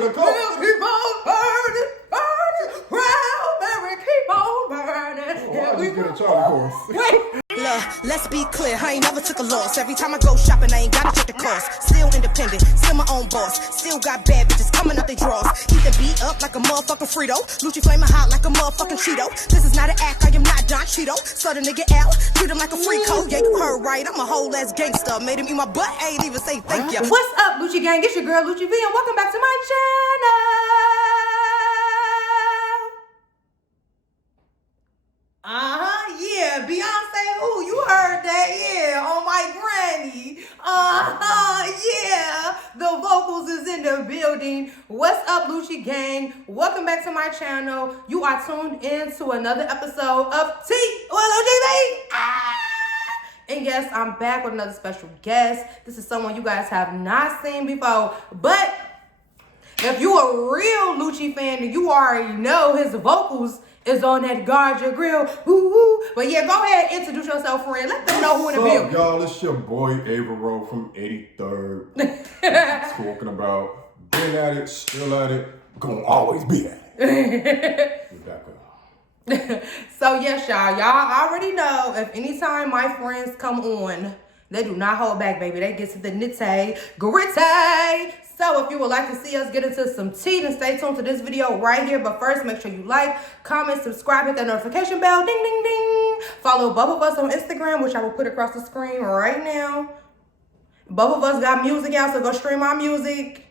We'll keep on burning, burning, Mary, keep on burning. Oh, I just get a Charlie chorus. Wait. Look, let's be clear, I ain't never took a loss. Every time I go shopping, I ain't gotta check the cost. Still independent, still my own boss. Still got bad bitches coming up they draws. Keep the beat up like a motherfucking Frito. Lucci flaming hot like a motherfucking Cheeto. This is not an act, I am not Don Cheeto. So the nigga out, treat him like a free code. Yeah, you heard right, I'm a whole ass gangster. Made him eat my butt, I ain't even say thank you. What's up, Lucci gang? It's your girl, Lucci V, and welcome back to my channel. Yeah, Beyonce who? You heard that, yeah, on my granny. Yeah, the vocals is in the building. What's up, Lucci gang? Welcome back to my channel. You are tuned in to another episode of TWIGHT. And yes, I'm back with another special guest. This is someone you guys have not seen before, but if you a real Lucci fan, then you already know his vocals is on that Guard Your Grill. Ooh. But yeah, go ahead, introduce yourself, friend. Let them know who in the building. Y'all, it's your boy Avereauxx from 83rd. Talking about been at it, still at it, gonna always be at it. We're back up. So yes, y'all already know if anytime my friends come on, they do not hold back, baby. They get to the nitty gritty. So if you would like to see us get into some tea, then stay tuned to this video right here. But first, make sure you like, comment, subscribe, hit that notification bell, ding, ding, ding. Follow both of us on Instagram, which I will put across the screen right now. Both of us got music out, so go stream our music.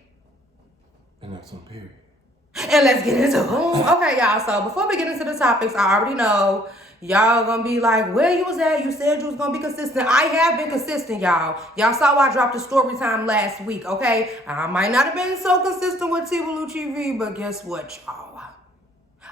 And that's on period. And let's get into it. Okay, y'all. So before we get into the topics, I already know y'all gonna be like, where you was at? You said you was gonna be consistent. I have been consistent, y'all. Y'all saw I dropped a story time last week, okay? I might not have been so consistent with Lucci V, but guess what, y'all?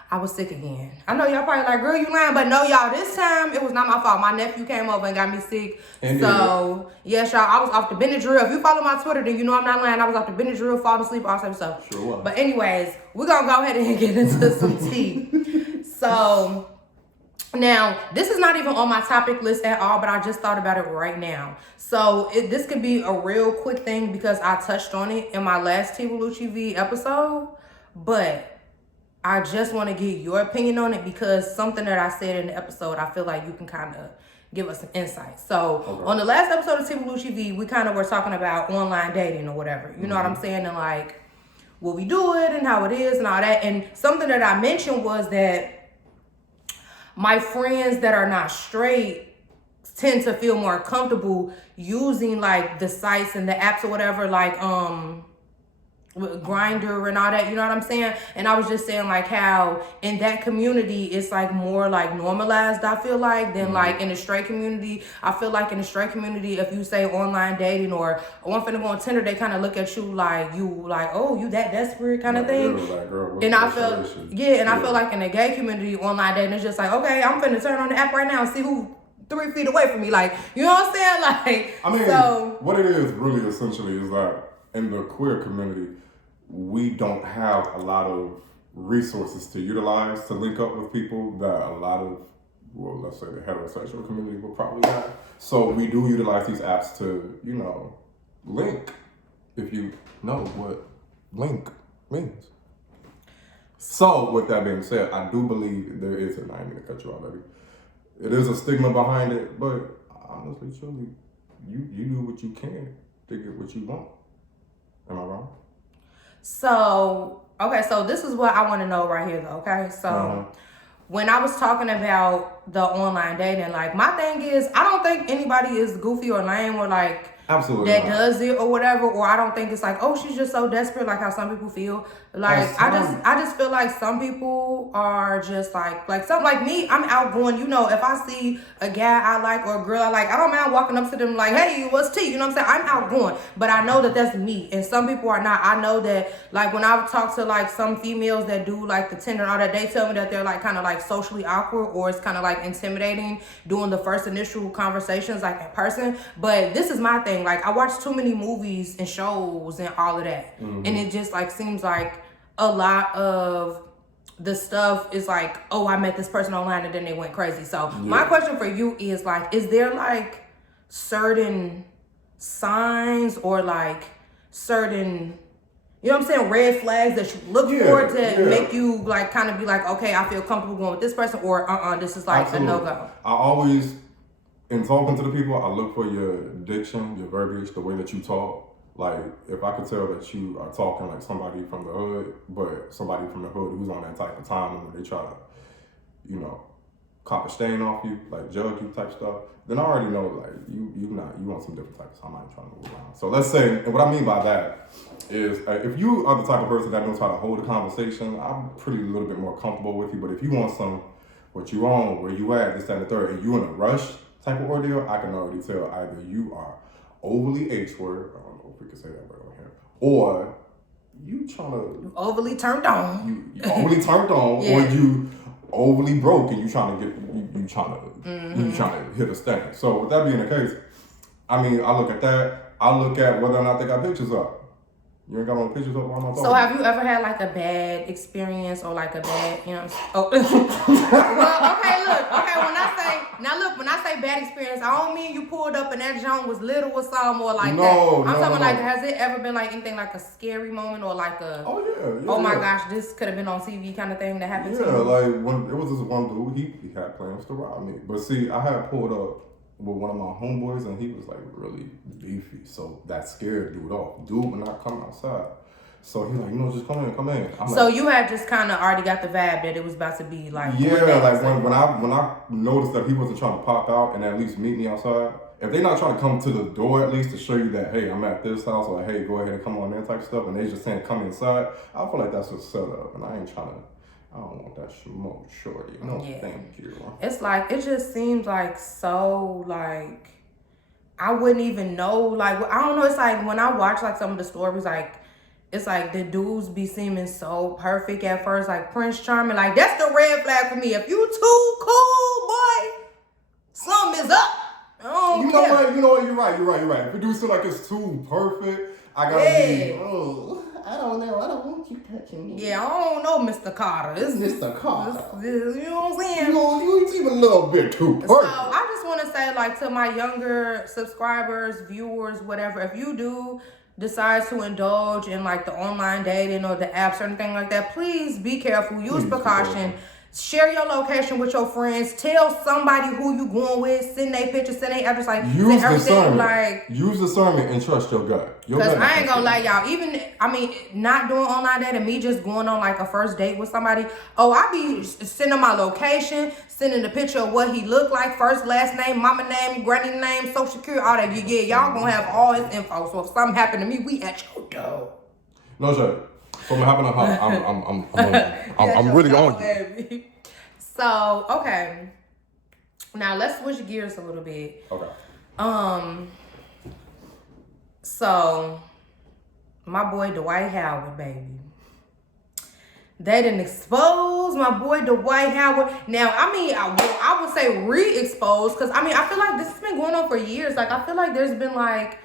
I was sick again. I know y'all probably like, girl, you lying, but no, y'all, this time it was not my fault. My nephew came over and got me sick. And so, yes, y'all, I was off the Benadryl. If you follow my Twitter, then you know I'm not lying. I was off the Benadryl, falling asleep, all that stuff. Sure was. But anyways, we're gonna go ahead and get into some tea. So, now, this is not even on my topic list at all, but I just thought about it right now. So, this could be a real quick thing because I touched on it in my last Lucci V episode, but I just want to get your opinion on it because something that I said in the episode, I feel like you can kind of give us some insight. So, on the last episode of Lucci V, we kind of were talking about online dating or whatever. You know what I'm saying? And like, will we do it and how it is and all that. And something that I mentioned was that my friends that are not straight tend to feel more comfortable using like the sites and the apps or whatever, like Grindr and all that, you know what I'm saying? And I was just saying like how in that community it's like more like normalized, I feel like, than like in the straight community. I feel like in the straight community, if you say online dating or I'm finna go on Tinder, they kind of look at you like oh, you that desperate kind of thing. And I feel I feel like in the gay community, online dating is just like, okay, I'm finna turn on the app right now and see who 3 feet away from me, like, you know what I'm saying? Like, I mean, so what it is really essentially is that in the queer community, we don't have a lot of resources to utilize to link up with people that a lot of, well, let's say the heterosexual community will probably have. So we do utilize these apps to, you know, link, if you know what link means. So with that being said, I do believe there is, and I ain't gonna cut you off, baby. It is a stigma behind it, but honestly, truly, you do what you can to get what you want. Am I wrong? So, okay, so this is what I want to know right here, though, okay? So, when I was talking about the online dating, like, my thing is, I don't think anybody is goofy or lame or, like, absolutely that not. does it or whatever, or I don't think it's like, oh, she's just so desperate, like how some people feel. Like, I just feel like some people are just like something like me, I'm outgoing. You know, if I see a guy I like or a girl I like, I don't mind walking up to them like, hey, what's tea? You know what I'm saying? I'm outgoing, but I know that that's me, and some people are not. I know that, like, when I've talked to like some females that do like the Tinder and all that, they tell me that they're like kind of like socially awkward, or it's kind of like intimidating doing the first initial conversations like in person. But this is my thing. Like, I watch too many movies and shows and all of that. And it just like seems like a lot of the stuff is like, oh, I met this person online and then they went crazy. So my question for you is like, is there like certain signs or like certain, you you know what I'm saying, red flags that you look for to make you like kind of be like, okay, I feel comfortable going with this person, or this is like a no-go. I always, in talking to the people, I look for your diction, your verbiage, the way that you talk. Like, if I could tell that you are talking like somebody from the hood, but somebody from the hood who's on that type of time when they try to, you know, cop a stain off you, like jug you type stuff, then I already know like you want some different type of stuff. I'm not trying to move around. So let's say, and what I mean by that is if you are the type of person that knows how to hold a conversation, I'm pretty a little bit more comfortable with you. But if you want some, what you on, where you at, this, that, and the third, and you in a rush type of ordeal, I can already tell either you are overly H-word, I don't know if we can say that word on here, or you trying to overly turned on. You overly turned on, or you overly broke and you trying to hit a stand. So with that being the case, I mean, I look at that. I look at whether or not they got pictures up. You ain't got no pictures up while I'm talking. So have you ever had like a bad experience or like a bad, you know? Well, okay, look. Okay, when I say bad experience, I don't mean you pulled up and that joint was little or something or like that. I'm talking like, has it ever been like anything like a scary moment or like a, oh my gosh, this could have been on TV kind of thing that happened to you? Yeah, like when it was this one dude, he had plans to rob me. But see, I had pulled up with one of my homeboys and he was like really beefy. So that scared dude off. Dude would not come outside. So he's like, just come in. So like, you had just kind of already got the vibe that it was about to be like... Yeah, like when I noticed that he wasn't trying to pop out and at least meet me outside, if they not trying to come to the door at least to show you that, hey, I'm at this house, or hey, go ahead and come on in type stuff, and they just saying come inside, I feel like that's a setup, and I don't want that smoke, shorty. No, thank you. It's like, it just seems like so, like, I wouldn't even know, like, I don't know, it's like when I watch like some of the stories, like, it's like the dudes be seeming so perfect at first, like Prince Charming. Like, that's the red flag for me. If you too cool, boy, something is up. I don't care. You know what? You're right. If it do seem like it's too perfect, I gotta be, I don't know. I don't want you touching me. Yeah, I don't know, Mr. Carter. It's Mr. Carter. You know what I'm saying? You seem a little bit too perfect. So I just want to say, like, to my younger subscribers, viewers, whatever, if you do decide to indulge in like the online dating or the apps or anything like that, please be careful. Use precaution. Share your location with your friends. Tell somebody who you going with. Send their pictures. Send their address. Like, use discernment. Use discernment and trust your gut. Because I ain't gonna lie, y'all. Not doing online dating, me just going on like a first date with somebody. I be sending my location, sending the picture of what he looked like, first, last name, mama name, granny name, social security, all that. Yeah, y'all gonna have all his info. So if something happened to me, we at your door. No shit. Something happened to her. I'm really on you. So, okay. Now let's switch gears a little bit. Okay. So my boy Dwight Howard, baby. They didn't expose my boy Dwight Howard. Now, I would say re-expose, because I feel like this has been going on for years. Like, I feel like there's been like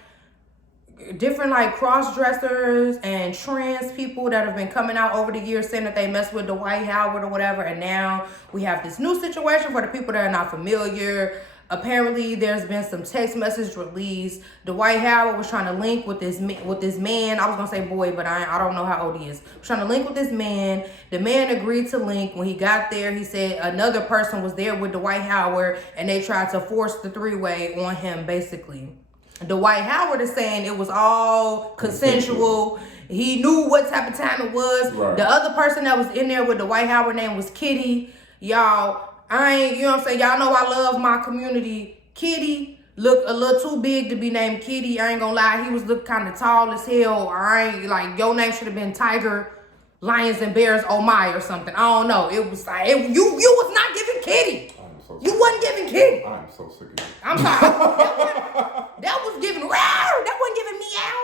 different like cross-dressers and trans people that have been coming out over the years saying that they mess with Dwight Howard or whatever, and now we have this new situation for the people that are not familiar. Apparently there's been some text message released. Dwight Howard was trying to link with this man. I was gonna say boy, but I don't know how old he is. Trying to link with this man. The man agreed to link. When he got there, he said another person was there with Dwight Howard and they tried to force the three-way on him, basically. Dwight Howard is saying it was all consensual. He knew what type of time it was. Right. The other person that was in there with Dwight Howard name was Kitty. Y'all, you know what I'm saying? Y'all know I love my community. Kitty looked a little too big to be named Kitty. I ain't gonna lie. He was looking kind of tall as hell. Your name should have been Tiger, Lions and Bears, Oh My or something. I don't know. It was like, you was not giving Kitty. You wasn't giving Kitty. I am so sick of you. I'm sorry. That was giving row. That wasn't giving meow.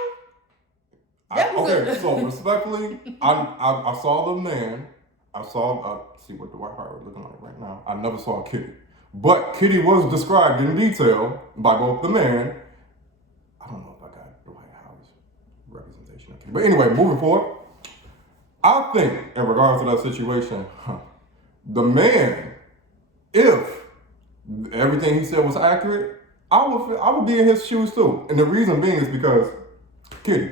So respectfully, I saw the man. I see what Dwight Howard looking like right now. I never saw Kitty. But Kitty was described in detail by both the man. I don't know if I got Dwight Howard's representation of Kitty. But anyway, moving forward. I think in regards to that situation, the man, if everything he said was accurate, I would be in his shoes too. And the reason being is because, Kitty,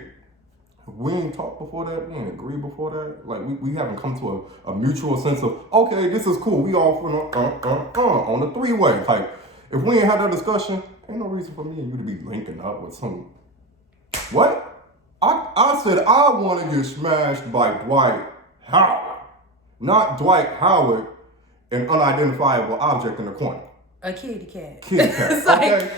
We ain't talked before that. We ain't agreed before that. Like we haven't come to a mutual sense of, okay, this is cool. We all on the three-way. Like if we ain't had that discussion, ain't no reason for me and you to be linking up with some. What? I said I want to get smashed by Dwight Howard, not Dwight Howard, an unidentifiable object in the corner. A kitty cat. Kitty cat. It's like, okay.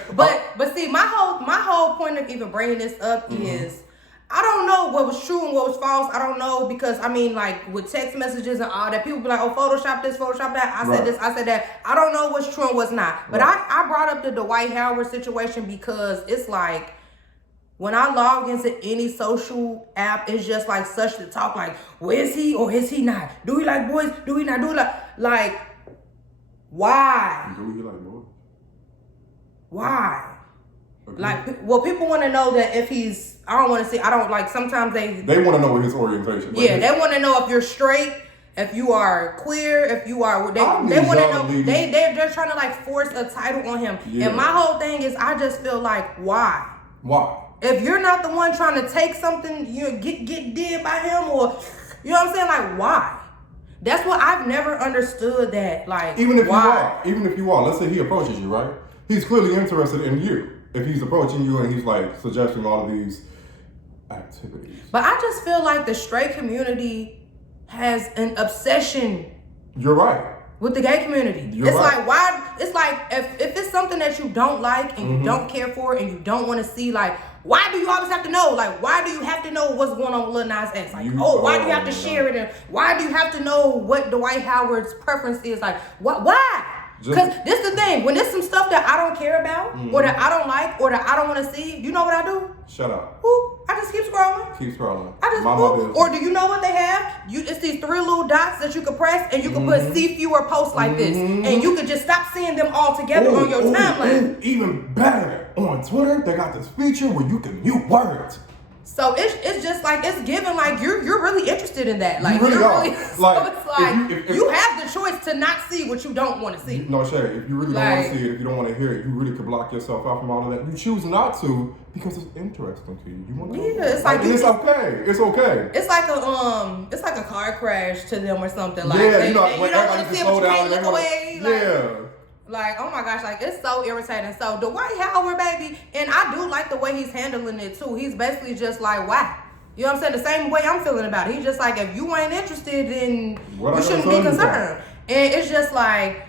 but see, my whole point of even bringing this up is, I don't know what was true and what was false. I don't know because, I mean, like, with text messages and all that, people be like, oh, Photoshop this, Photoshop that. I said this, I said that. I don't know what's true and what's not. But I brought up the Dwight Howard situation because it's like, when I log into any social app, it's just like such the talk, like, well, is he or is he not? Do we like boys? Do we not? Do we like, why? Do we like boys? Why? Okay. Like, well, people want to know that if he's, I don't want to see, I don't like, sometimes they want to know what his orientation is. Yeah, they want to know if you're straight, if you are queer, if you are, they want to know, they're trying to like force a title on him. Yeah. And my whole thing is, I just feel like, why? Why? If you're not the one trying to take something, you get did by him, or you know what I'm saying? Like, why? That's what I've never understood. That like, even if why? even if you are, let's say he approaches you, right? He's clearly interested in you. If he's approaching you and he's like suggesting all of these activities. But I just feel like the straight community has an obsession. You're right. With the gay community. You're right. Like, why? It's like, if it's something that you don't like and you don't care for and you don't want to see, like, why do you always have to know? Like, why do you have to know what's going on with Lil Nas X? Like, why do you have to share it? And why do you have to know what Dwight Howard's preference is? Like, why? Because this is the thing. When there's some stuff that I don't care about or that I don't like or that I don't want to see, you know what I do? Shut up. Ooh, I just keep scrolling. Keep scrolling. I just or do you know what they have? It's these 3 little dots that you can press and you can put see fewer posts like this. And you can just stop seeing them all together on your timeline. Even better. On Twitter, they got this feature where you can mute words. So it's just like, it's given like you're really interested in that. Like, you really are. So it's like, if you have the choice to not see what you don't want to see. No, Shay, if you really don't want to see it, if you don't want to hear it, you really could block yourself out from all of that. You choose not to because it's interesting to you. You want to it's like it's okay. It's okay. It's like a car crash to them or something. Like, yeah, you don't want to see it, but you can't look away. Like, yeah. Like, oh my gosh, like, it's so irritating. So, Dwight Howard, baby, and I do like the way he's handling it, too. He's basically just like, why? You know what I'm saying? The same way I'm feeling about it. He's just like, if you ain't interested, then you shouldn't be concerned. And it's just like,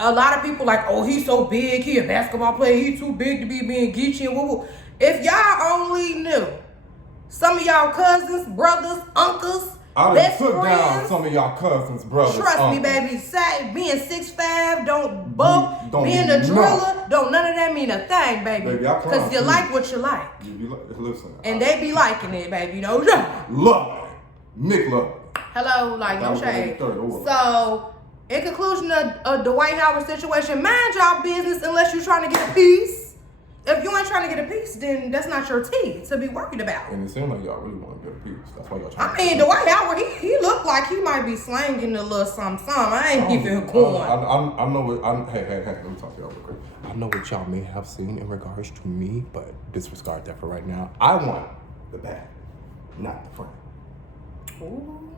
a lot of people like, oh, he's so big. He a basketball player. He too big to be being geeky and woo-woo. If y'all only knew, some of y'all cousins, brothers, uncles, I best took friends, down some of y'all cousins, brothers. Trust me, baby. Being 6'5", don't bulk. Being a driller, don't none of that mean a thing, baby. Because you like what you like. Listen. And they be liking it, baby. You know. Love it. Nick love it. Hello, like, no shade. So, in conclusion of the Dwight Howard situation, mind y'all business unless you're trying to get a piece. If you ain't trying to get a piece, then that's not your tea to be worried about. And it seems like y'all really want to get a piece. That's why y'all trying I mean, Dwight Howard, he looked like he might be slanging a little something. I ain't even going. I know what, hey, let me talk to y'all real quick. I know what y'all may have seen in regards to me, but disregard that for right now. I want the back, not the front. Ooh.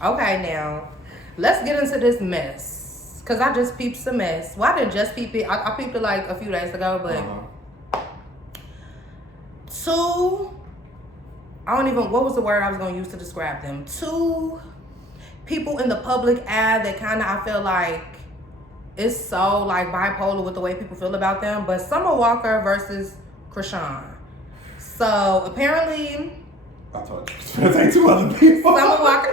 Okay, now, let's get into this mess. Because I just peeped some mess. Well, I didn't just peep it. I peeped it like a few days ago, but what was the word I was going to use to describe them? 2 people in the public eye that kind of, I feel like, it's so like bipolar with the way people feel about them. But Summer Walker versus Krishan. So, apparently, I told you. It's going to take 2 other people. Summer Walker.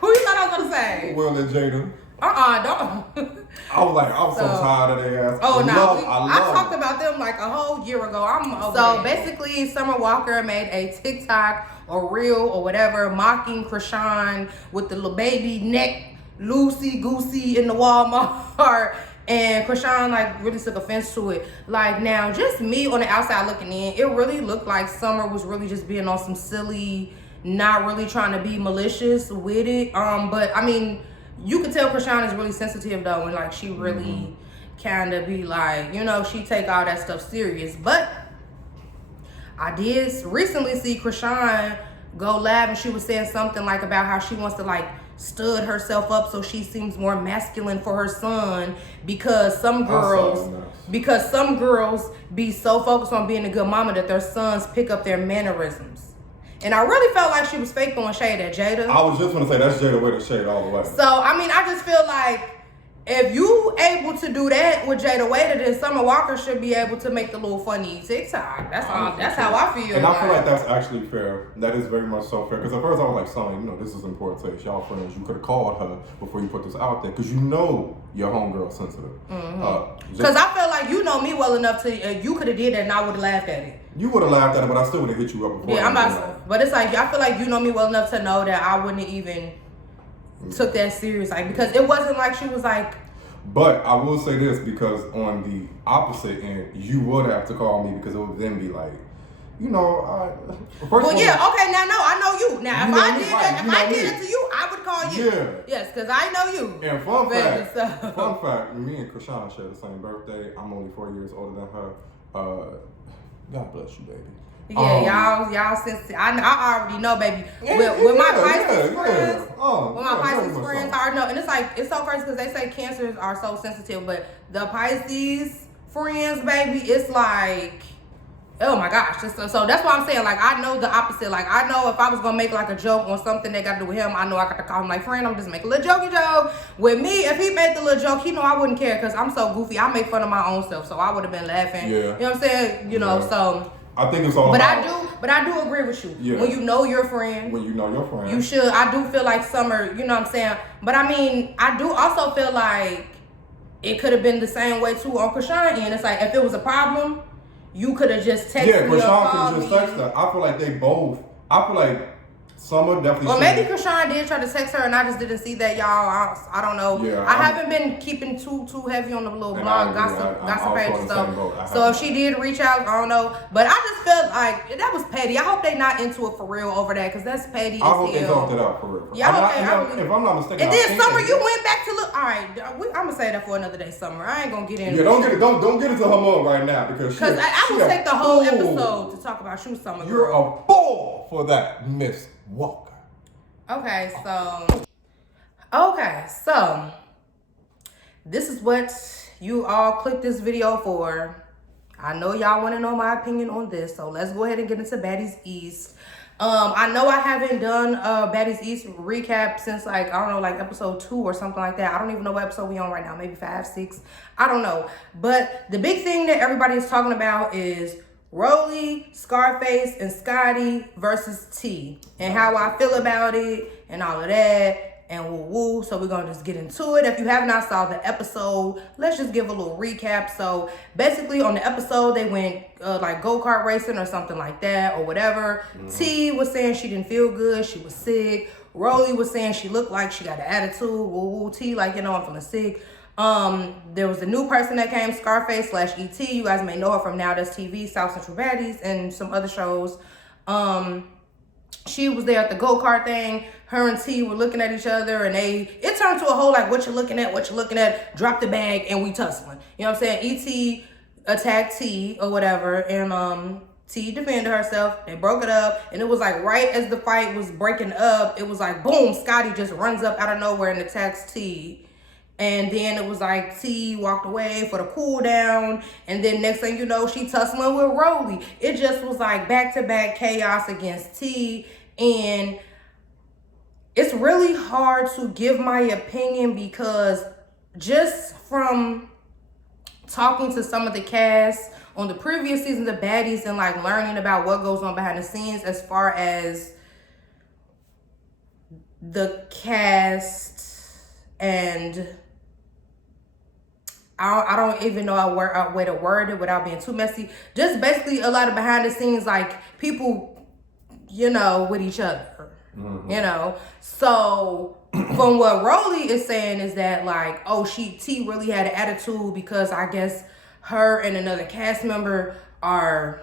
Who you thought I was going to say? Will and Jada. Don't. I was so tired of their ass. Oh, no. I talked about them like a whole year ago. So basically, Summer Walker made a TikTok or reel or whatever mocking Krishan with the little baby neck loosey goosey in the Walmart. And Krishan like really took offense to it. Like, now, just me on the outside looking in, it really looked like Summer was really just being on some silly, not really trying to be malicious with it. But I mean, you can tell Krishan is really sensitive though, and like she really kind of be like, you know, she take all that stuff serious. But I did recently see Krishan go live, and she was saying something like about how she wants to like stud herself up so she seems more masculine for her son, because some girls be so focused on being a good mama that their sons pick up their mannerisms. And I really felt like she was fake throwing shade at Jada. I was just gonna say that's Jada with the shade all the way. So I mean, I just feel like if you able to do that with Jada Waiter, then Summer Walker should be able to make the little funny TikTok. That's all. That's how I feel. And I feel like that's actually fair. That is very much so fair. Because at first I was like, Summer, you know, this is important taste. Y'all friends. You could have called her before you put this out there, because you know your homegirl sensitive. Because I feel like you know me well enough to you could have did that and I would have laughed at it. You would have laughed at it, but I still would have hit you up before. Yeah, I'm about. But it's like I feel like you know me well enough to know that I wouldn't even took that serious, like, because it wasn't like she was like. But I will say this, because on the opposite end, you would have to call me, because it would then be like, you know, well, yeah, okay, now no, I know you. Now, if I did it to you, I would call you. Yeah. Yes, because I know you. And fun fact, me and Krishan share the same birthday. I'm only 4 years older than her. God bless you, baby. Yeah, y'all since I already know, baby. With my Pisces friends, with my Pisces friends, I already know. And it's like, it's so crazy because they say cancers are so sensitive, but the Pisces friends, baby, it's like, oh my gosh. So that's why I'm saying, like, I know the opposite. Like, I know if I was gonna make like a joke on something that got to do with him, I know I got to call him like, friend, I'm just making a little jokey joke. With me, if he made the little joke, he know I wouldn't care, because I'm so goofy. I make fun of my own self, so I would have been laughing. Yeah. You know what I'm saying? You know, so. I think it's all But I do agree with you. Yeah. When you know your friend. When you know your friend. You should. I do feel like Summer, you know what I'm saying? But I mean, I do also feel like it could have been the same way too on Krishan end. It's like, if it was a problem, you could have just texted me or called me. Yeah, Krishan could have just texted her. I feel like they both, I feel like Summer definitely. Well, maybe Krishan did try to text her, and I just didn't see that, y'all. I don't know. Yeah, I haven't been keeping too heavy on the little blog gossip page stuff. So if she did reach out, I don't know. But I just felt like that was petty. I hope they not into it for real over that, because that's petty. I hope they talked it out for real. Yeah, if I'm not mistaken. And then Summer, you went back to look. All right, I'm gonna say that for another day, Summer. I ain't gonna get into. Yeah, don't get into her mug right now, because I will take the whole episode to talk about you, Summer. You're a fool for that, Miss Walker. Okay, so this is what you all clicked this video for. I know y'all want to know my opinion on this, so let's go ahead and get into Baddies East. I know I haven't done Baddies East recap since, like, I don't know, like episode 2 or something like that. I don't even know what episode we on right now, maybe 5, 6, I don't know. But the big thing that everybody is talking about is ROLLIE, Scarface, and Scotty versus T, and how I feel about it and all of that and woo. So we're gonna just get into it. If you have not saw the episode, let's just give a little recap. So basically on the episode, they went like go-kart racing or something like that or whatever. T was saying she didn't feel good, she was sick. ROLLIE was saying she looked like she got an attitude. Woo. T like, you know, I'm feeling sick. There was a new person that came, Scarface /ET. You guys may know her from Now That's TV, South Central Baddies, and some other shows. She was there at the go-kart thing. Her and T were looking at each other, and it turned to a whole like, what you looking at, drop the bag, and we tussling. You know what I'm saying? ET attacked T or whatever, and T defended herself. They broke it up, and it was like right as the fight was breaking up, it was like boom, Scotty just runs up out of nowhere and attacks T. And then it was like T walked away for the cool down, and then next thing you know, she tussling with ROLLIE. It just was like back-to-back chaos against T, and it's really hard to give my opinion, because just from talking to some of the cast on the previous seasons of Baddies and like learning about what goes on behind the scenes as far as the cast, and I don't even know a way to word it without being too messy. Just basically a lot of behind the scenes, like people, you know, with each other, you know. So from what ROLLIE is saying is that like, oh, T really had an attitude because I guess her and another cast member are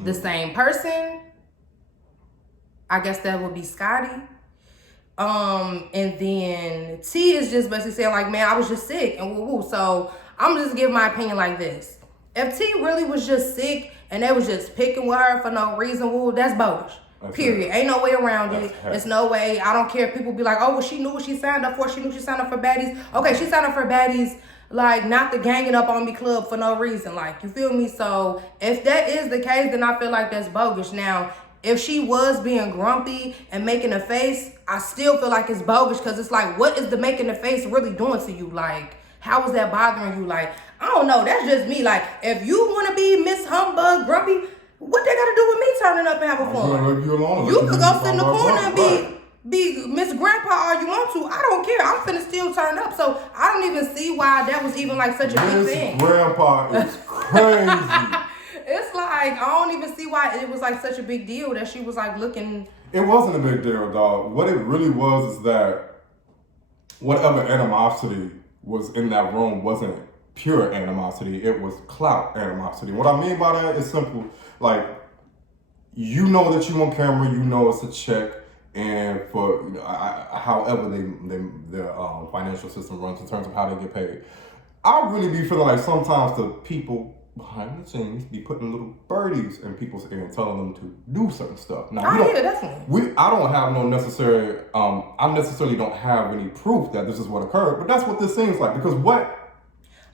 the same person. I guess that would be Scotty. And then T is just basically saying like, man, I was just sick and woo. So I'm just giving my opinion like this. If T really was just sick and they was just picking with her for no reason. Well, that's bogus. Period. Ain't no way around it. It's no way. I don't care if people be like, oh, well, she knew what she signed up for. She knew she signed up for baddies. Okay, she signed up for baddies, like, not the ganging up on me club for no reason. Like, you feel me? So, if that is the case, then I feel like that's bogus. Now, if she was being grumpy and making a face, I still feel like it's bogus because it's like, what is the making the face really doing to you? Like, how is that bothering you? Like, I don't know. That's just me. Like, if you want to be Miss Humbug, grumpy, what they got to do with me turning up and having fun? You could go sit in the corner and be Miss Grandpa all you want to. I don't care. I'm finna still turn up. So I don't even see why that was even like such a big thing. Miss Grandpa is crazy. It's like, I don't even see why it was like such a big deal that she was like looking. It wasn't a big deal, dog. What it really was is that whatever animosity was in that room wasn't pure animosity. It was clout animosity. What I mean by that is simple. Like, you know that you on camera, you know it's a check, and for however their financial system runs in terms of how they get paid. I really be feeling like sometimes the people behind the scenes be putting little birdies in people's ear and telling them to do certain stuff. Now, definitely. I don't have no necessary, I necessarily don't have any proof that this is what occurred, but that's what this seems like. Because what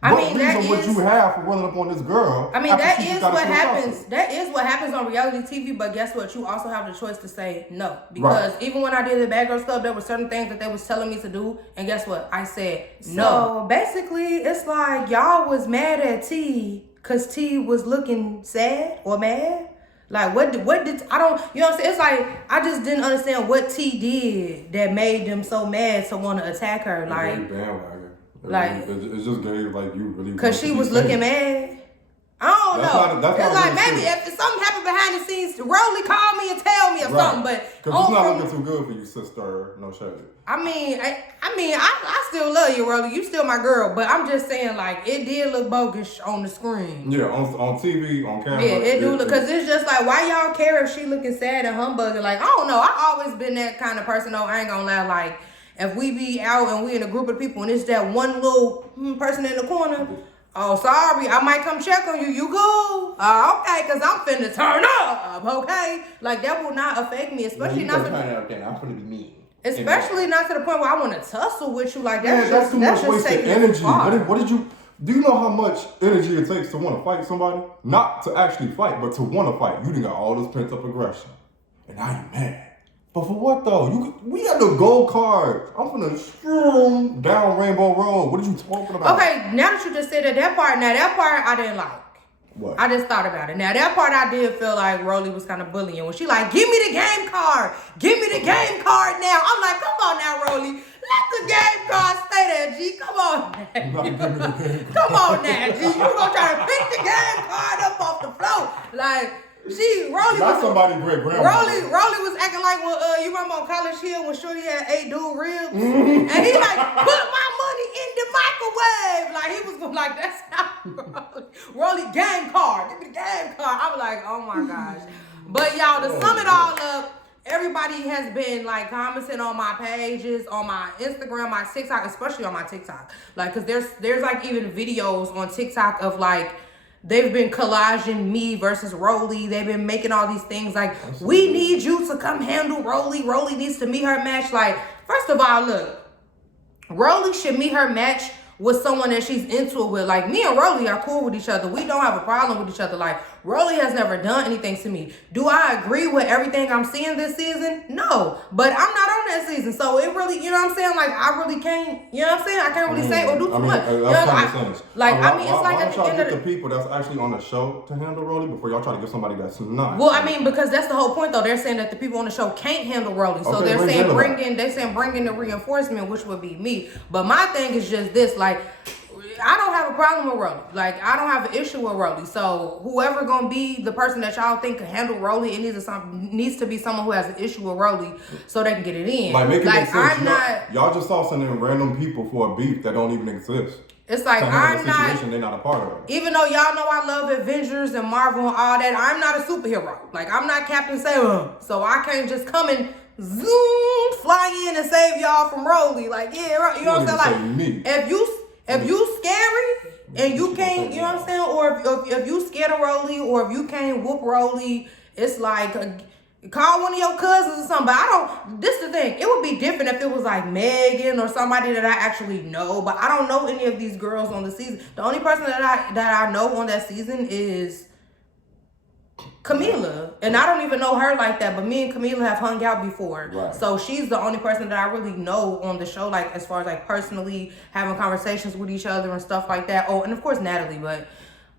reason would you have for running up on this girl? I mean, that is what happens. That is what happens on reality TV. But guess what? You also have the choice to say no. Because even when I did the Bad Girls Club, there were certain things that they was telling me to do. And guess what? I said no. So basically, it's like y'all was mad at T because T was looking sad or mad. Like, what did, I don't, you know what I'm saying? It's like, I just didn't understand what T did that made them so mad to want to attack her. Like, it just gave, like, you really... Because she was looking mad. I don't know. It's like, maybe if something happened behind the scenes, Rollie call me and tell me or something, but... Because it's not looking too good for you, sister. No shade. I mean, I still love you, Rollie. You still my girl, but I'm just saying, like, it did look bogus on the screen. Yeah, on TV, on camera. Yeah, it do look, because it's just like, why y'all care if she looking sad and humbugging? Like, I don't know. I always been that kind of person, though. I ain't gonna lie, like... If we be out and we in a group of people and it's that one little person in the corner, oh, sorry, I might come check on you. You cool? Okay, because I'm finna turn up, okay? Like, that will not affect me, especially not to... I'm finna be mean. Especially not to the point where I want to tussle with you. Like, that's too much wasted energy. What did you... Do you know how much energy it takes to want to fight somebody? Not to actually fight, but to want to fight. You done got all this pent-up aggression. And now you mad. But for what though? We got the gold card. I'm gonna stream down Rainbow Road. What are you talking about? Okay, now that you just said that part I didn't like. What? I just thought about it. Now that part I did feel like Rollie was kind of bullying. When she like, give me the game card. Give me the game card now. I'm like, come on now, Rollie. Let the game card stay there, G. Come on now. Come on now, G. You gonna try to pick the game card up off the floor. Like, Rollie not was somebody great grandma. Rollie was acting like when you remember on College Hill when Shorty had 8 dude ribs, and he like put my money in the microwave. Like he was like, that's not Rollie game card. Give me the game card. I was like, oh my gosh. But y'all, to sum it all up, everybody has been like commenting on my pages, on my Instagram, my TikTok, especially on my TikTok. Like, cause there's like even videos on TikTok of like. They've been collaging me versus Rollie. They've been making all these things like, we need you to come handle Rollie. Rollie needs to meet her match. Like, first of all, look, Rollie should meet her match with someone that she's into it with. Like, me and Rollie are cool with each other. We don't have a problem with each other. Like, Rollie has never done anything to me. Do I agree with everything I'm seeing this season? No. But I'm not on that season. So it really, you know what I'm saying? Like, I really can't, you know what I'm saying? I can't really say or do too much. That's you know, it's like at the end of the people that's actually on the show to handle Rollie before y'all try to get somebody that's not. Well, I mean, because that's the whole point, though. They're saying that the people on the show can't handle Rollie. So they're saying bring in the reinforcement, which would be me. But my thing is just this, like, I don't have a problem with Rollie. Like, I don't have an issue with Rollie. So whoever gonna be the person that y'all think can handle Rollie, it needs to be someone who has an issue with Rollie so they can get it in. Like, make it make sense. Y'all just saw sending random people for a beef that don't even exist. It's like, they're not a part of it. Even though y'all know I love Avengers and Marvel and all that, I'm not a superhero. Like, I'm not Captain Sailor. So I can't just come and zoom, fly in and save y'all from Rollie. Like, yeah, you know what I'm saying? Like, if you scary, and you can't, you know what I'm saying? Or if you scared of ROLLIE, or if you can't whoop ROLLIE, it's like, call one of your cousins or something. But this is the thing. It would be different if it was like Megan or somebody that I actually know. But I don't know any of these girls on the season. The only person that I know on that season is Camila. And I don't even know her like that. But me and Camila have hung out before. Right. So she's the only person that I really know on the show, like as far as like personally having conversations with each other and stuff like that. Oh, and of course Natalie. But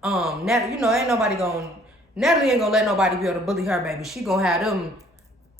Natalie, you know, Natalie ain't gonna let nobody be able to bully her, baby. She gonna have them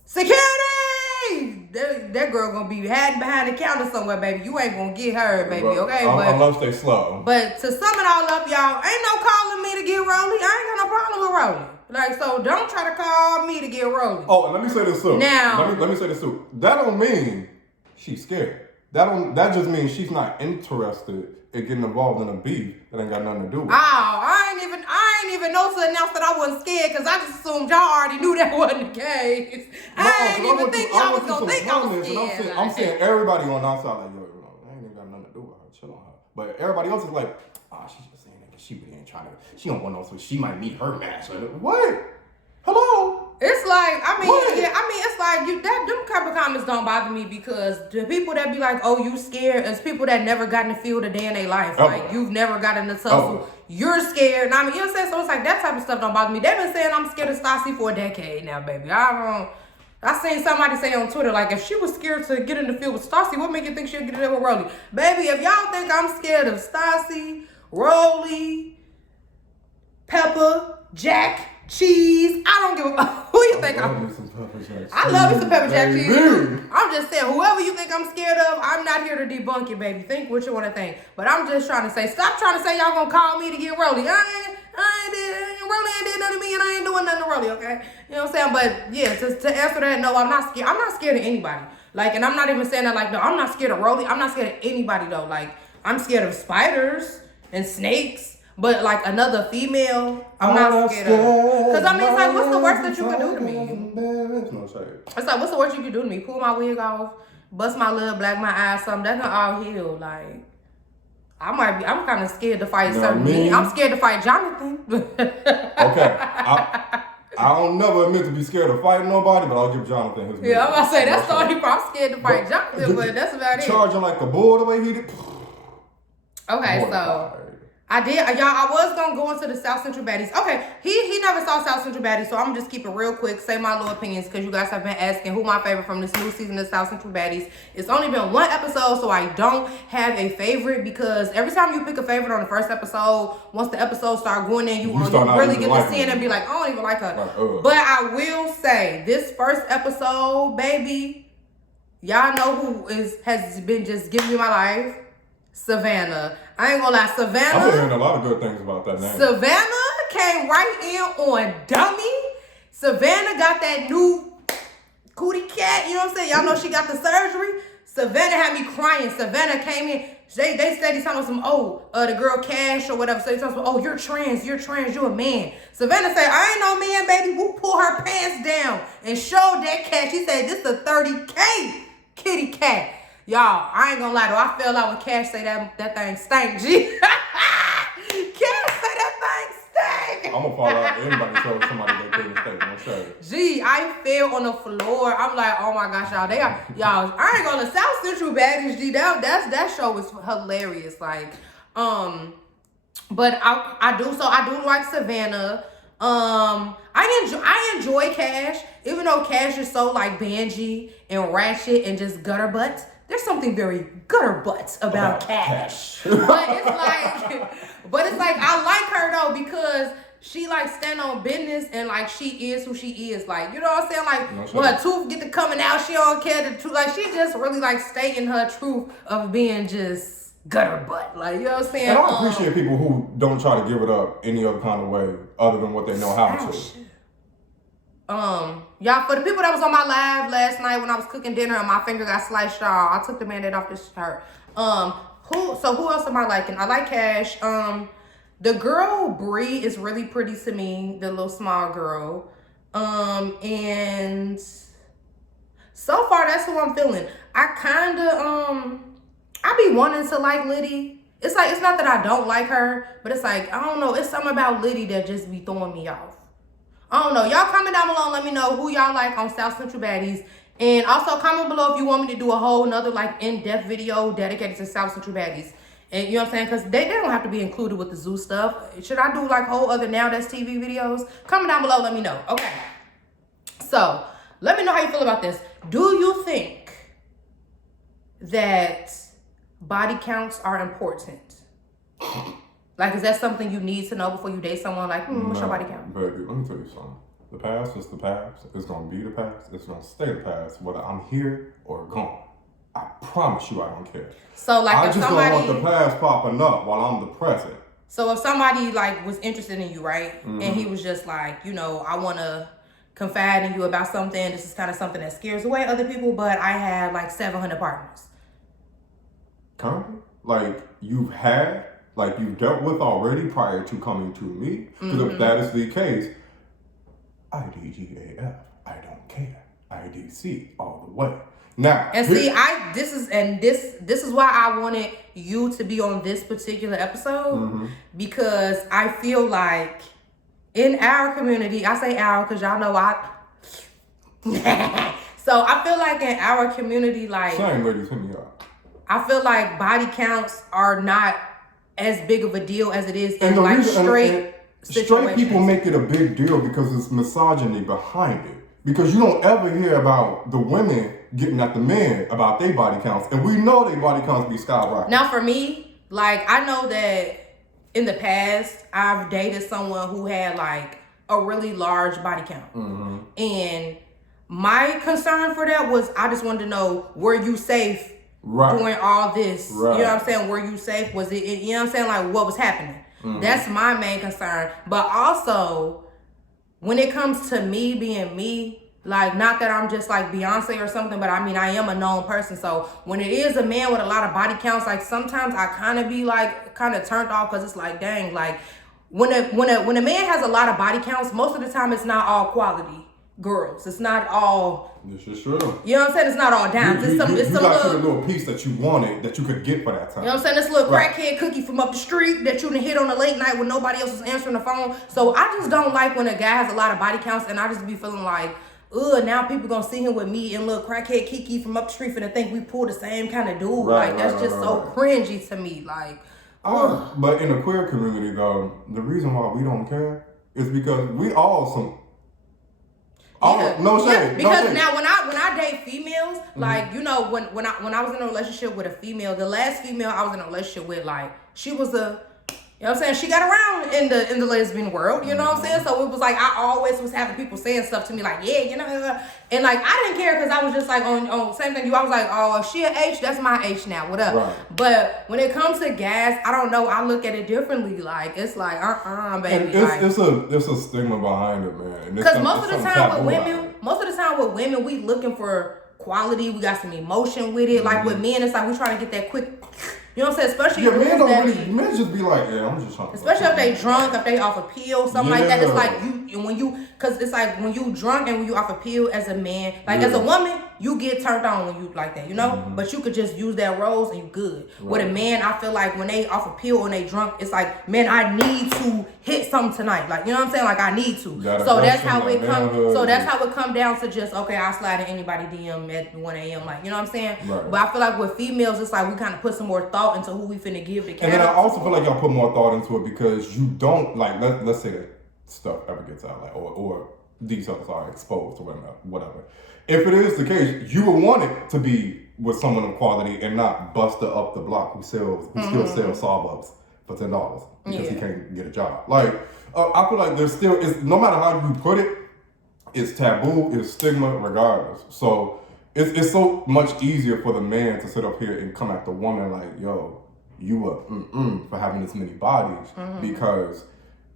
security. That girl gonna be hiding behind the counter somewhere, baby. You ain't gonna get her, baby. Okay, unless they slow. But to sum it all up, y'all, ain't no calling me to get ROLLIE. I ain't got no problem with ROLLIE. Like, so don't try to call me to get ROLLIE. Oh, and let me say this too. Now, let me say this too. That don't mean she's scared. That just means she's not interested in getting involved in a beef that ain't got nothing to do with it. Oh, I ain't even know to announce that I wasn't scared, because I just assumed y'all already knew that wasn't the case. I ain't even think y'all was gonna think I was scared. I'm saying everybody on our side like, yo, I ain't even got nothing to do with her. Chill on her. But everybody else is like, she's just saying that because she really ain't trying to. She don't want to know, so she might meet her match. What? Hello? It's like, it's like them type of comments don't bother me, because the people that be like, oh, you scared, is people that never got in the field a day in their life. Like, you've never got in the tussle. You're scared. And you know what I'm saying? So it's like, that type of stuff don't bother me. They've been saying I'm scared of Stassi for a decade now, baby. I seen somebody say on Twitter, like, if she was scared to get in the field with Stassi, what make you think she'll get in there with ROLLIE? Baby, if y'all think I'm scared of Stassi, ROLLIE, Pepper, Jack, Cheese, I don't give a fuck who you think I'm. I love me some pepper jack cheese. I'm just saying, whoever you think I'm scared of, I'm not here to debunk it, baby. Think what you want to think. But I'm just trying to say, stop trying to say y'all gonna call me to get ROLLIE. ROLLIE ain't did nothing to me, and I ain't doing nothing to ROLLIE, okay? You know what I'm saying? But yeah, to answer that, no, I'm not scared. I'm not scared of anybody. Like, and I'm not even saying that like, no, I'm not scared of ROLLIE. I'm not scared of anybody though. Like, I'm scared of spiders and snakes. But like another female, I'm not scared of. Because it's like, what's the worst that you can do to me? It's like, what's the worst you can do to me? Pull my wig off, bust my lip, black my eyes, something. That's not all healed. Like, I'm kind of scared to fight certain men. I'm scared to fight Jonathan. Okay. I don't never admit to be scared of fighting nobody, but I'll give Jonathan his. Yeah, I'm about to say, that's the only part. I'm scared to fight Jonathan, but that's about it. Charging like a bull the way he did. Okay, so. I did, y'all. I was gonna go into the South Central Baddies. Okay, he never saw South Central Baddies, so I'm gonna just keep it real quick. Say my little opinions, because you guys have been asking who my favorite from this new season of South Central Baddies. It's only been one episode, so I don't have a favorite, because every time you pick a favorite on the first episode, once the episode start going in, you really get to see it and be like, I don't even like her. But I will say, this first episode, baby, y'all know who has been just giving me my life. Savannah. I ain't gonna lie, Savannah. I'm hearing a lot of good things about that name. Savannah came right in on dummy. Savannah got that new cootie cat. You know what I'm saying? Y'all know she got the surgery. Savannah had me crying. Savannah came in. They steady telling some, the girl Cash or whatever. So they telling some, you're trans, you're a man. Savannah said, I ain't no man, baby. We'll pull her pants down and show that cat. She said, this is a 30K kitty cat. Y'all, I ain't gonna lie though. I fell out when Cash say that thing stank. G. Cash say that thing stank. I'm gonna fall out if anybody shows somebody that thing stank. I'm sorry. Gee, I fell on the floor. I'm like, oh my gosh, y'all. I ain't gonna South Central Baddies. G, that show was hilarious. Like, but I do like Savannah. I enjoy Cash, even though Cash is so like bangy and ratchet and just gutter butt. There's something very gutter butt about Cash. But it's like I like her though, because she like stand on business and like she is who she is. Like, you know what I'm saying? Like when her tooth get to coming out, she don't care the truth. Like she just really like stating her truth of being just gutter butt. Like, you know what I'm saying? And I appreciate people who don't try to give it up any other kind of way other than what they know how to. Y'all, for the people that was on my live last night when I was cooking dinner and my finger got sliced, y'all, I took the Band-Aid off this shirt. Who else am I liking? I like Cash. The girl Bree is really pretty to me, the little small girl. And so far that's who I'm feeling. I be wanting to like Liddy, it's like, it's not that I don't like her, but it's like, I don't know, it's something about Liddy that just be throwing me off. I don't know. Y'all comment down below and let me know who y'all like on South Central Baddies. And also comment below if you want me to do a whole nother like in-depth video dedicated to South Central Baddies. And you know what I'm saying? Because they don't have to be included with the zoo stuff. Should I do like whole other Now That's TV videos? Comment down below, let me know. Okay. So, let me know how you feel about this. Do you think that body counts are important? Like, is that something you need to know before you date someone? Like, what's your body count? Baby, let me tell you something. The past is the past. It's going to be the past. It's going to stay the past, whether I'm here or gone. I promise you I don't care. So, like, I if just somebody... don't want the past popping up while I'm the present. So, if somebody, like, was interested in you, right? And he was just like, you know, I want to confide in you about something. This is kind of something that scares away other people, but I have, like, 700 partners. Currently? Like, you've dealt with already prior to coming to me? Because if that is the case, IDGAF, I don't care. IDC all the way. Now, and see, this is why I wanted you to be on this particular episode, because I feel like in our community, I say our because y'all know so I feel like in our community, like, same ladies, hit me up. I feel like body counts are not as big of a deal as it is in And like reason, straight straight people make it a big deal because it's misogyny behind it. Because you don't ever hear about the women getting at the men about their body counts. And we know their body counts be skyrocketing. Now for me, like, I know that in the past, I've dated someone who had like a really large body count. And my concern for that was I just wanted to know, were you safe doing all this? You know what I'm saying? Were you safe? Was it, you know what I'm saying? Like, what was happening? That's my main concern. But also, when it comes to me being me, like, not that I'm just like Beyonce or something, but I mean, I am a known person. So when it is a man with a lot of body counts, like, sometimes I kind of be like, kind of turned off, because it's like, dang, like, when a man has a lot of body counts, most of the time it's not all quality girls. It's not all. This is true. You know what I'm saying? It's not all down. You got to the little piece that you wanted that you could get for that time. You know what I'm saying? This little crackhead cookie from up the street that you done hit on a late night when nobody else was answering the phone. So I just don't like when a guy has a lot of body counts, and I just be feeling like, ugh, now people gonna see him with me and little crackhead Kiki from up the street and think we pull the same kind of dude. That's just so cringy to me. Like, but in the queer community though, the reason why we don't care is because we all some. No shade. Because now when I date females, like, you know, when I was in a relationship with a female, the last female I was in a relationship with, like, she was you know what I'm saying? She got around in the lesbian world, you know what I'm saying? So it was like, I always was having people saying stuff to me like, yeah, you know, and like, I didn't care because I was just like, on same thing I was like, oh, if she an H, that's my H now, what up? Right. But when it comes to gas, I don't know, I look at it differently. Like, it's like, baby. And it's a stigma behind it, man. Because most of the time with women, we looking for quality, we got some emotion with it. Like with men, it's like we trying to get that quick. You know what I'm saying? Especially men just be like, yeah, I'm just trying to. Especially if they drunk, if they off a pill, something like that. It's like because it's like when you drunk and when you off a pill as a man, like as a woman, you get turned on when you like that, you know? But you could just use that rose and you good. Right. With a man, I feel like when they off a pill and they drunk, it's like, man, I need to hit something tonight. Like, you know what I'm saying? Like, I need to. So that's how it come. So that's how it come down to just, okay, I slide in anybody DM at 1 a.m. Like, you know what I'm saying? Right. But I feel like with females, it's like we kind of put some more thought into who we finna give the And then I also feel like y'all put more thought into it because you don't, like, let's say that stuff ever gets out, like, or details are exposed or whatever. If it is the case, you would want it to be with someone of quality and not Buster up the block who still sells Starbucks for $10 because he can't get a job. Like, I feel like there's still, no matter how you put it, it's taboo, it's stigma regardless. So it's so much easier for the man to sit up here and come at the woman like, yo, you were for having this many bodies because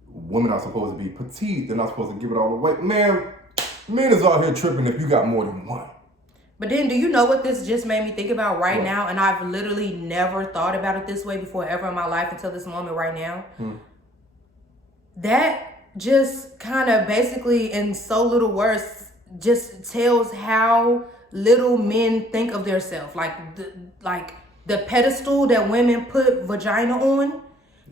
women are supposed to be petite. They're not supposed to give it all away. Man, men is out here tripping if you got more than one. But then, do you know what this just made me think about right now? And I've literally never thought about it this way before ever in my life until this moment right now. That just kind of basically, in so little words, just tells how little men think of themselves. Like the pedestal that women put vagina on.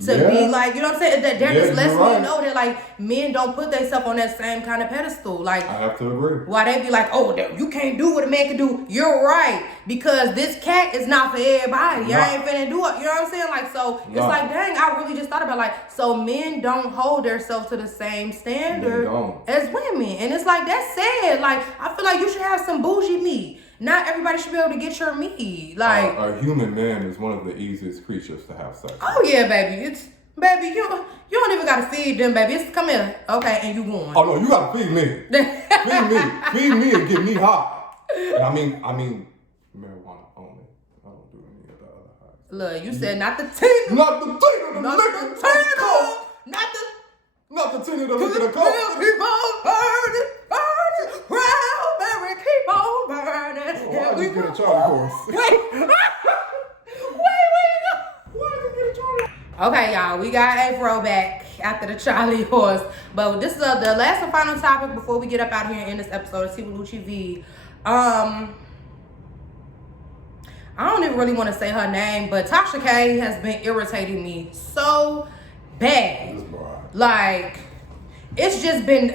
To be like, you know what I'm saying? That just lets me know that like men don't put themselves on that same kind of pedestal. Like I have to agree. Why they be like, oh, you can't do what a man can do. You're right, because this cat is not for everybody. I ain't finna do it. You know what I'm saying? Like so, it's like, dang, I really just thought about like, so men don't hold themselves to the same standard as women, and it's like that's sad. Like I feel like you should have some bougie meat. Not everybody should be able to get your meat. Like a human man is one of the easiest creatures to have sex with. Oh yeah, baby. Baby, you don't even gotta feed them, baby. It's come here, okay, and you going. Oh no, you gotta feed me. feed me and get me hot. And I mean marijuana only. I don't do any of the other highs. Look, you said not the tina. Not the tina, not the tina. Not the tina, the liquor, the coke. Keep on burning. Raspberry, keep on burning. Oh, I just get a Charlie horse. Wait. Okay, y'all, we got Avereauxx back after the Charlie horse. But this is the last and final topic before we get up out here and end this episode of Lucci V. I don't even really want to say her name, but Tasha K has been irritating me so bad. Like, it's just been...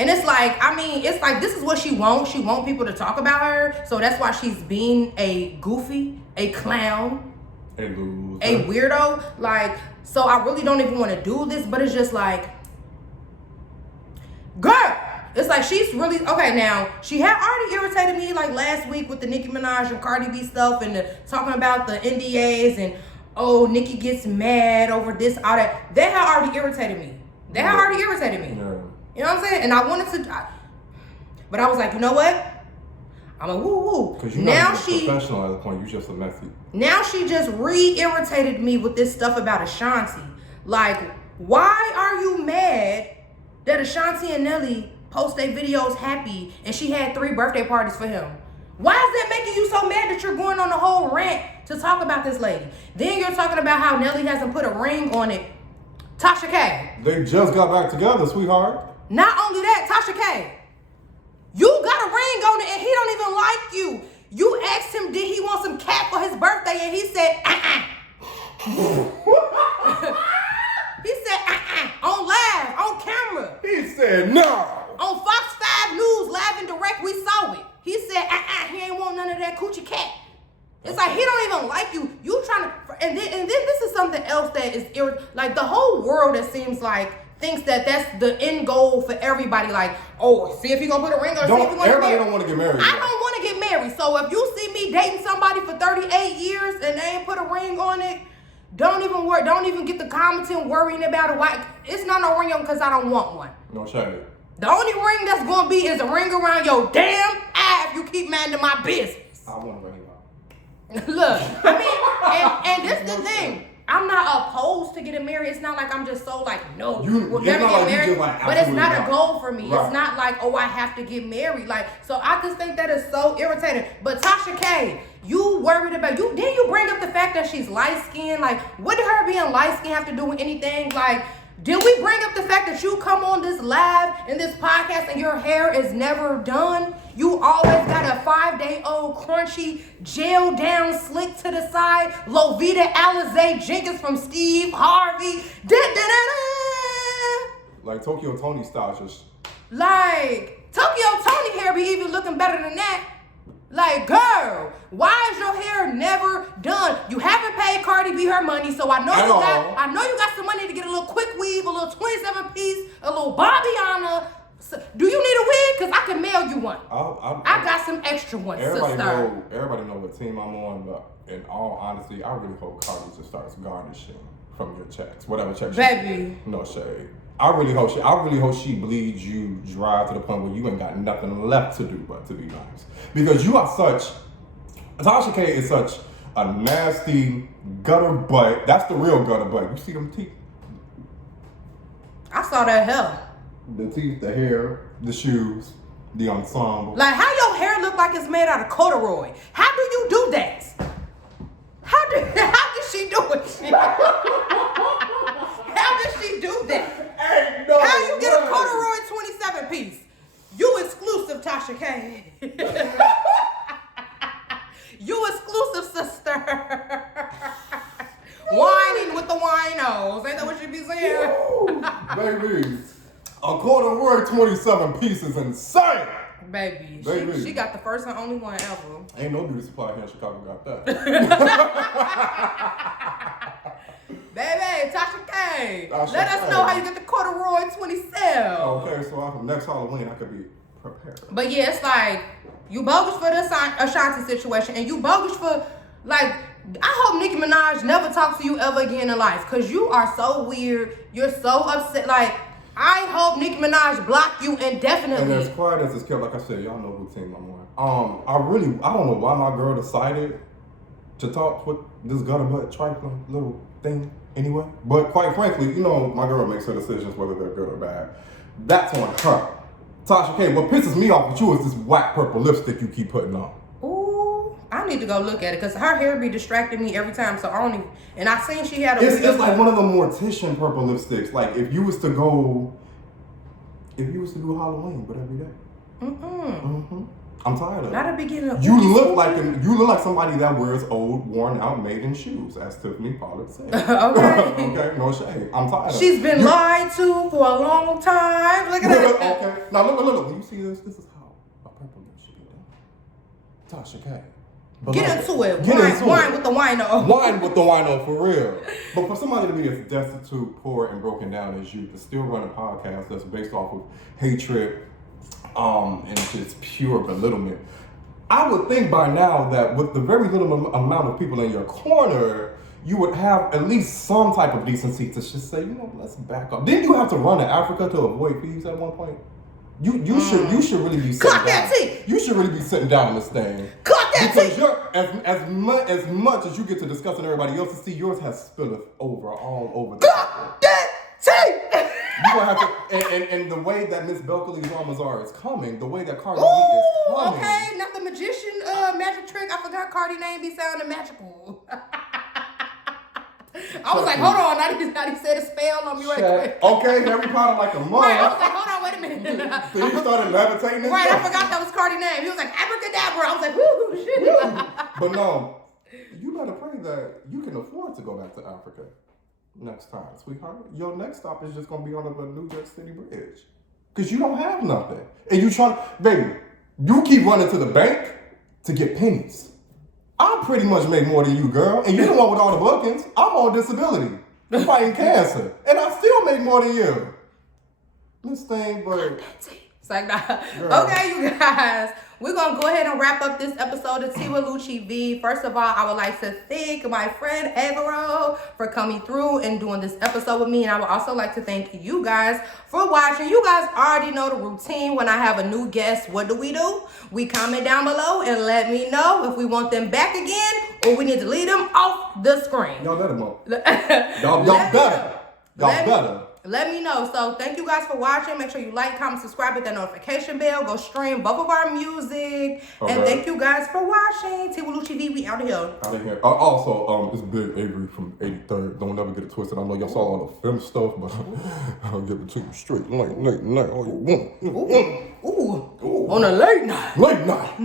And it's like, I mean, it's like this is what she wants. She wants people to talk about her. So that's why she's being a goofy, a clown, a weirdo. Like, so I really don't even want to do this, but it's just like, girl, it's like she's really, okay, now, she had already irritated me like last week with the Nicki Minaj and Cardi B stuff and talking about the NDAs and, oh, Nicki gets mad over this, all that. They had already irritated me. Yeah. You know what I'm saying? And I wanted to, but I was like, you know what? I'm like, woo. Because you're not professional at the point. You're just a messy. Now she just re-irritated me with this stuff about Ashanti. Like, why are you mad that Ashanti and Nelly post their videos happy and she had 3 birthday parties for him? Why is that making you so mad that you're going on the whole rant to talk about this lady? Then you're talking about how Nelly hasn't put a ring on it. Tasha K. They just got back together, sweetheart. Not only that, Tasha K, you got a ring on it and he don't even like you. You asked him, did he want some cat for his birthday? And he said, He said, on live, on camera. He said, no. On Fox 5 News, live and direct, we saw it. He said, he ain't want none of that coochie cat. It's like, he don't even like you. You trying to, and then this is something else that is, like the whole world, it seems like, thinks that that's the end goal for everybody. Like, oh, see if he gonna put a ring on. Everybody don't want to get married. I don't want to get married. So if you see me dating somebody for 38 years and they ain't put a ring on it, don't even worry. Don't even get the commenting worrying about it. Why? It's not no ring on because I don't want one. No shade. The only ring that's gonna be is a ring around your damn eye if you keep minding my business. I want a ring on. Look, I mean, and this the thing. I'm not opposed to getting married. It's not like I'm just so like, no, we'll never get married. But it's not a goal for me. Right. It's not like, oh, I have to get married. Like, so I just think that is so irritating. But Tasha K, you worried about, didn't you bring up the fact that she's light-skinned? Like, what did her being light-skinned have to do with anything? Like, did we bring up the fact that you come on this live and this podcast and your hair is never done? You always got a 5-day-old crunchy, gel down, slick to the side, Lovita Alizé Jenkins from Steve Harvey. Like Tokyo Tony style, just. Like, Tokyo Tony hair be even looking better than that. Like, girl, why is your hair never done? You haven't paid Cardi B her money, so I know you got some money to get a little quick weave, a little 27-piece, a little Bobbiana. So, do you need a wig? Because I can mail you one. I got some extra ones, everybody know what team I'm on, but in all honesty, I really hope Cardi just starts garnishing from your checks, whatever checks. Baby. No shade. I really hope she bleeds you dry to the point where you ain't got nothing left to do but to be nice. Because you are Tasha K is such a nasty gutter butt. That's the real gutter butt. You see them teeth? I saw that hell. The teeth, the hair, the shoes, the ensemble. Like, how your hair look like it's made out of corduroy? How do you do that? How did she do it? How did she do that? No how you get a corduroy 27-piece? You exclusive, Tasha K. You exclusive, sister. sales. Ain't that what you be saying? Woo, baby. A corduroy 27 pieces insane. Baby. She got the first and only one ever. Ain't no beauty supply here in Chicago got that. Baby, Tasha K. Let us know how you get the corduroy 27. Okay, so after next Halloween, I could be prepared. But yeah, it's like, you bogus for the Ashanti situation, and you bogus for, like, I hope Nicki Minaj never talks to you ever again in life, because you are so weird. You're so upset. Like, I hope Nicki Minaj block you indefinitely. And as quiet as it's kept, like I said, y'all know who team I'm on. I don't know why my girl decided to talk with this gutter butt trifling little thing anyway. But quite frankly, you know, my girl makes her decisions whether they're good or bad. That's on her. Tasha K, what pisses me off with you is this whack purple lipstick you keep putting on. Ooh, I need to go look at it because her hair be distracting me every time. So I don't even, and I seen she had a. It's like one of the Mortician purple lipsticks. Like if you was to do Halloween, but every day. I'm tired of it. Not a beginner. You look like somebody that wears old, worn out maiden shoes, as Tiffany Pollard said. Okay. Okay, no shade. I'm tired of it. She's been lied to for a long time. Look at that. Okay. Now look. When you see this is how a purple lip should be done. Tasha K. Get into it. Wine with the wino. Wine with the wino, for real. But for somebody to be as destitute, poor, and broken down as you, to still run a podcast that's based off of hatred, and just pure belittlement, I would think by now that with the very little amount of people in your corner, you would have at least some type of decency to just say, you know, let's back up. Didn't you have to run to Africa to avoid thieves at one point? You should really be sitting Clock down. that tea. You should really be sitting down in this thing. Clock that because tea. you're as much as you get to discussing everybody else's tea, yours has spilled over all over. Clock that tea. You gonna have to, and the way that Miss Belkali's Ramazar is coming, the way that Cardi B is coming. Okay, not the magician magic trick. I forgot Cardi name be sounding magical. I was like, hold on, I just said a spell on me right quick. Okay, Harry Potter like a mother. Right, I was like, hold on, wait a minute. So he started levitating and Right, stuff. I forgot that was Cardi's name. He was like, abracadabra. I was like, whoo, shit. But no, you better pray that you can afford to go back to Africa next time, sweetheart. Your next stop is just gonna be on the New York City bridge. Because you don't have nothing. And you baby, you keep running to the bank to get pennies. I pretty much make more than you, girl. And you're the one with all the bookings. I'm on disability. Fighting cancer. And I still make more than you. This thing, but... It's like, nah. Okay, you guys. We're going to go ahead and wrap up this episode of Tea with Lucci V. First of all, I would like to thank my friend Avereauxx for coming through and doing this episode with me. And I would also like to thank you guys for watching. You guys already know the routine. When I have a new guest, what do? We comment down below and let me know if we want them back again or we need to leave them off the screen. Y'all let them up. Y'all better. Y'all better. Let me know. So thank you guys for watching. Make sure you like, comment, subscribe, hit that notification bell. Go stream both of our music. Okay. And thank you guys for watching. Tea with Lucci V, we out of here. Out of here. Also, it's Big Avery from 83rd. Don't ever get it twisted. I know y'all saw all the film stuff, but I'll give it to you straight. Late night, all you want. Ooh. On a late night. Late night.